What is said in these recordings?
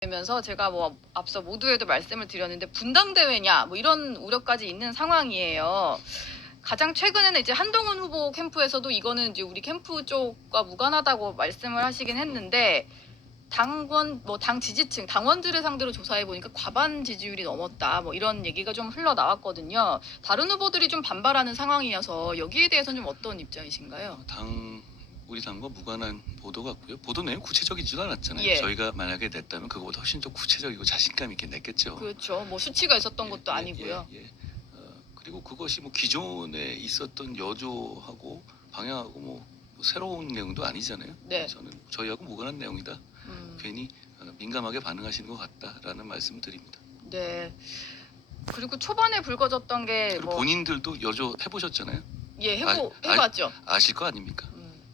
되면서 제가 뭐 앞서 모두에도 말씀을 드렸는데 분당대회냐 뭐 이런 우려까지 있는 상황이에요. 가장 최근에는 이제 한동훈 후보 캠프에서도 이거는 이제 우리 캠프 쪽과 무관하다고 말씀을 하시긴 했는데 당원 뭐 당 지지층 당원들을 상대로 조사해 보니까 과반 지지율이 넘었다 뭐 이런 얘기가 좀 흘러나왔거든요. 다른 후보들이 좀 반발하는 상황이어서 여기에 대해서는 좀 어떤 입장이신가요? 우리 당과 무관한 보도 같고요. 보도 내용 구체적이지도 않았잖아요. 예. 저희가 만약에 냈다면 그거보다 훨씬 더 구체적이고 자신감 있게 냈겠죠. 그렇죠. 뭐 수치가 있었던 것도 아니고요. 그리고 그것이 뭐 기존에 있었던 여조하고 방향하고 뭐 새로운 내용도 아니잖아요. 네. 저는 저희하고 무관한 내용이다. 괜히 민감하게 반응하시는 것 같다라는 말씀을 드립니다. 네. 그리고 초반에 불거졌던 게 그리고 뭐 본인들도 여조 해보셨잖아요. 예, 아, 해봤죠. 아실 거 아닙니까?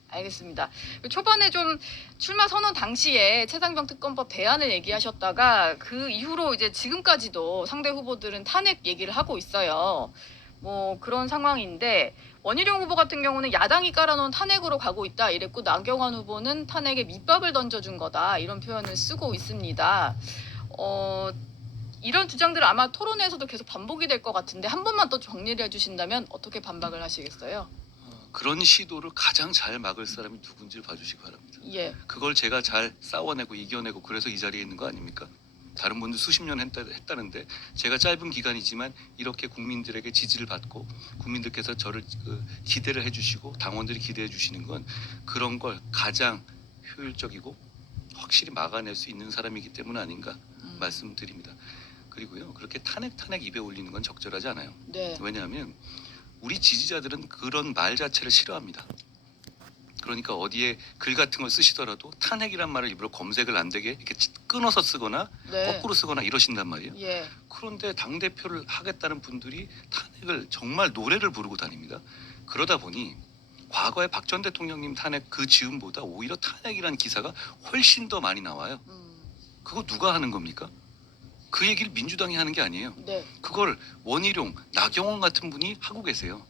알겠습니다. 초반에 좀 출마 선언 당시에 최상병 특검법 대안을 얘기하셨다가 그 이후로 이제 지금까지도 상대 후보들은 탄핵 얘기를 하고 있어요. 뭐 그런 상황인데 원희룡 후보 같은 경우는 야당이 깔아놓은 탄핵으로 가고 있다 이랬고 나경원 후보는 탄핵에 밑밥을 던져준 거다 이런 표현을 쓰고 있습니다. 이런 주장들 아마 토론회에서도 계속 반복이 될 것 같은데 한 번만 더 정리를 해주신다면 어떻게 반박을 하시겠어요? 그런 시도를 가장 잘 막을 사람이 누군지를 봐주시기 바랍니다. 예. 그걸 제가 잘 싸워내고 이겨내고 그래서 이 자리에 있는 거 아닙니까? 다른 분들 수십 년 했다는데 제가 짧은 기간이지만 이렇게 국민들에게 지지를 받고 국민들께서 저를 기대를 해주시고 당원들이 기대해 주시는 건 그런 걸 가장 효율적이고 확실히 막아낼 수 있는 사람이기 때문 아닌가 말씀드립니다. 그리고요 그렇게 탄핵 입에 올리는 건 적절하지 않아요. 네. 왜냐하면 우리 지지자들은 그런 말 자체를 싫어합니다. 그러니까 어디에 글 같은 걸 쓰시더라도 탄핵이란 말을 일부러 검색을 안 되게 이렇게 끊어서 쓰거나 네. 거꾸로 쓰거나 이러신단 말이에요. 예. 그런데 당대표를 하겠다는 분들이 탄핵을 정말 노래를 부르고 다닙니다. 그러다 보니 과거에 박 전 대통령님 탄핵 그 즈음보다 오히려 탄핵이라는 기사가 훨씬 더 많이 나와요. 그거 누가 하는 겁니까? 그 얘기를 민주당이 하는 게 아니에요. 네. 그걸 원희룡, 나경원 같은 분이 하고 계세요.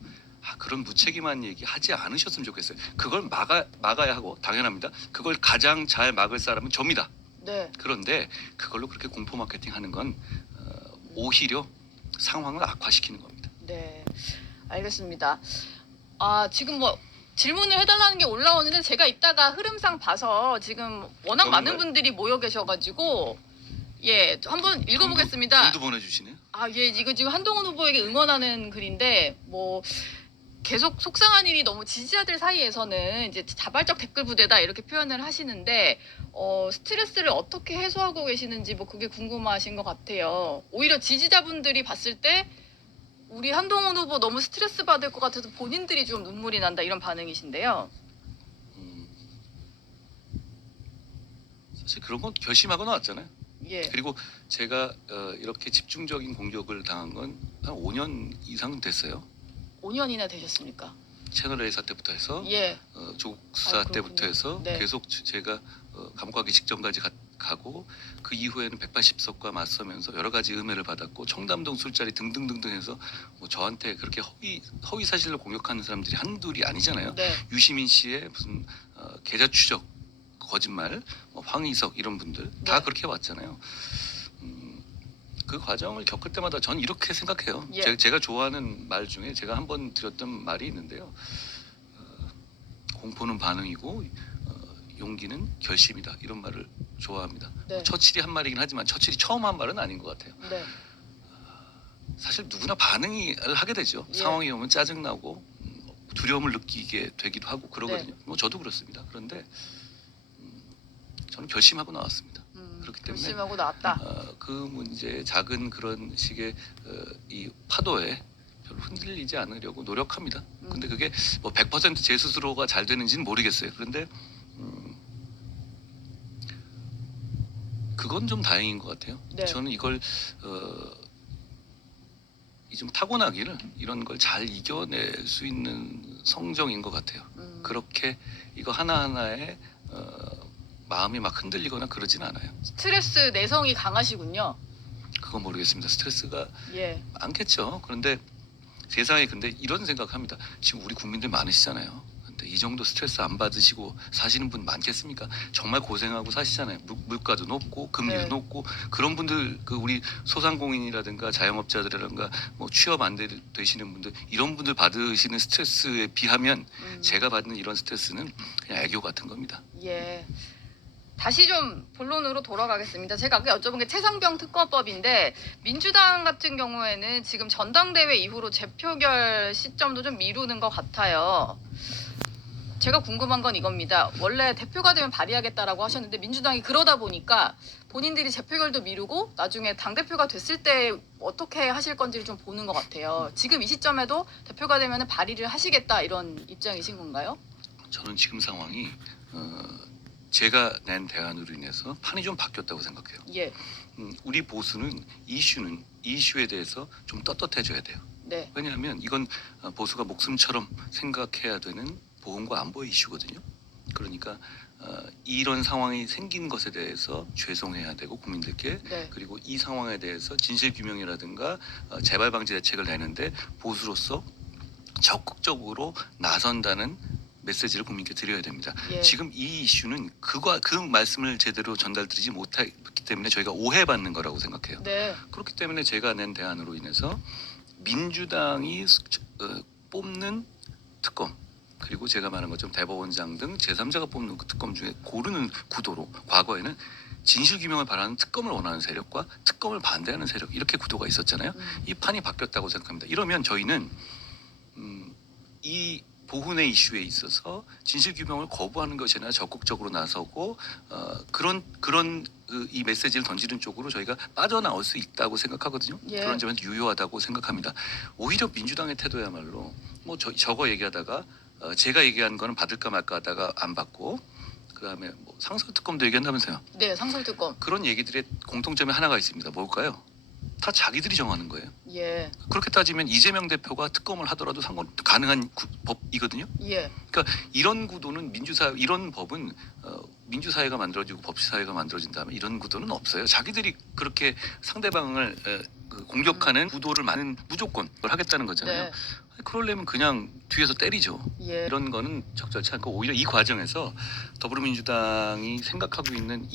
그런 무책임한 얘기 하지 않으셨으면 좋겠어요. 그걸 막아야 하고 당연합니다. 그걸 가장 잘 막을 사람은 접니다. 네. 그런데 그걸로 그렇게 공포 마케팅 하는 건 오히려 상황을 악화시키는 겁니다. 네. 알겠습니다. 지금 뭐 질문을 해달라는 게 올라오는데 제가 이따가 흐름상 봐서 지금 워낙 많은 분들이 모여 계셔가지고 예, 한번 읽어보겠습니다. 글도 보내주시네요. 예, 이거 지금 한동훈 후보에게 응원하는 글인데 뭐 계속 속상한 일이 너무 지지자들 사이에서는 이제 자발적 댓글 부대다 이렇게 표현을 하시는데 스트레스를 어떻게 해소하고 계시는지 뭐 그게 궁금하신 것 같아요. 오히려 지지자분들이 봤을 때 우리 한동훈 후보 너무 스트레스 받을 것 같아서 본인들이 좀 눈물이 난다 이런 반응이신데요. 사실 그런 건 결심하고 나왔잖아요. 예. 그리고 제가 이렇게 집중적인 공격을 당한 건 한 5년 이상 됐어요. 5년이나 되셨습니까? 채널 A 사태부터 해서 예. 조국 수사 때부터 해서 네. 계속 제가 감옥 가기 직전까지 가고 그 이후에는 180석과 맞서면서 여러 가지 음해를 받았고 청담동 술자리 등등등등 해서 뭐 저한테 그렇게 허위 사실로 공격하는 사람들이 한둘이 아니잖아요. 네. 유시민 씨의 무슨 계좌 추적 거짓말, 뭐 황희석 이런 분들 다 네. 그렇게 왔잖아요. 그 과정을 겪을 때마다 전 이렇게 생각해요. 예. 제가 좋아하는 말 중에 제가 한번 드렸던 말이 있는데요. 공포는 반응이고 용기는 결심이다. 이런 말을 좋아합니다. 네. 처칠이 한 말이긴 하지만 처칠이 처음 한 말은 아닌 것 같아요. 네. 사실 누구나 반응을 하게 되죠. 예. 상황이 오면 짜증나고 두려움을 느끼게 되기도 하고 그러거든요. 뭐 저도 그렇습니다. 그런데 저는 결심하고 나왔습니다. 그렇기 때문에 결심하고 나왔다. 그 문제 작은 그런 식의 이 파도에 별로 흔들리지 않으려고 노력합니다. 근데 그게 뭐 100%제 스스로가 잘 되는지는 모르겠어요. 그런데 그건 좀 다행인 것 같아요. 네. 저는 이걸 좀 타고나기를 이런 걸 잘 이겨낼 수 있는 성정인 것 같아요. 그렇게 이거 하나하나에 마음이 막 흔들리거나 그러진 않아요. 스트레스 내성이 강하시군요. 그건 모르겠습니다. 스트레스가 예. 많겠죠. 그런데 세상에 근데 이런 생각합니다. 지금 우리 국민들 많으시잖아요. 근데 이 정도 스트레스 안 받으시고 사시는 분 많겠습니까? 정말 고생하고 사시잖아요. 물가도 높고 금리도 네. 높고 그런 분들 우리 소상공인이라든가 자영업자들이라든가 뭐 취업 안 되시는 분들 이런 분들 받으시는 스트레스에 비하면 제가 받는 이런 스트레스는 그냥 애교 같은 겁니다. 예. 다시 좀 본론으로 돌아가겠습니다. 제가 아까 여쭤본 게 최상병 특검법인데 민주당 같은 경우에는 지금 전당대회 이후로 재표결 시점도 좀 미루는 것 같아요. 제가 궁금한 건 이겁니다. 원래 대표가 되면 발의하겠다라고 하셨는데 민주당이 그러다 보니까 본인들이 재표결도 미루고 나중에 당대표가 됐을 때 어떻게 하실 건지를 좀 보는 것 같아요. 지금 이 시점에도 대표가 되면 발의를 하시겠다 이런 입장이신 건가요? 저는 지금 상황이 제가 낸 대안으로 인해서 판이 좀 바뀌었다고 생각해요. 예. 우리 보수는 이슈에 대해서 좀 떳떳해져야 돼요. 네. 왜냐하면 이건 보수가 목숨처럼 생각해야 되는 보험과 안보의 이슈거든요. 그러니까 이런 상황이 생긴 것에 대해서 죄송해야 되고 국민들께 네. 그리고 이 상황에 대해서 진실 규명이라든가 재발 방지 대책을 내는데 보수로서 적극적으로 나선다는 메시지를 국민께 드려야 됩니다. 예. 지금 이 이슈는 그 말씀을 제대로 전달드리지 못했기 때문에 저희가 오해받는 거라고 생각해요. 네. 그렇기 때문에 제가 낸 대안으로 인해서 민주당이 뽑는 특검 그리고 제가 말한 것처럼 대법원장 등 제3자가 뽑는 그 특검 중에 고르는 구도로 과거에는 진실 규명을 바라는 특검을 원하는 세력과 특검을 반대하는 세력 이렇게 구도가 있었잖아요. 이 판이 바뀌었다고 생각합니다. 이러면 저희는 이 보훈의 이슈에 있어서 진실 규명을 거부하는 것이 아니라 적극적으로 나서고 이 메시지를 던지는 쪽으로 저희가 빠져나올 수 있다고 생각하거든요. 예. 그런 점에서 유효하다고 생각합니다. 오히려 민주당의 태도야말로 뭐 저거 얘기하다가 제가 얘기한 거는 받을까 말까 하다가 안 받고 그다음에 뭐 상설특검도 얘기한다면서요. 네, 상설특검. 그런 얘기들의 공통점이 하나가 있습니다. 뭘까요? 다 자기들이 정하는 거예요. 예. 그렇게 따지면 이재명 대표가 특검을 하더라도 가능한 법이거든요. 예. 그러니까 이런 구도는 이런 법은 민주사회가 만들어지고 법치사회가 만들어진 다음에 이런 구도는 없어요. 자기들이 그렇게 상대방을 공격하는 구도를 무조건 그걸 하겠다는 거잖아요. 네. 그러려면 그냥 뒤에서 때리죠. 예. 이런 거는 적절치 않고 오히려 이 과정에서 더불어민주당이 생각하고 있는 이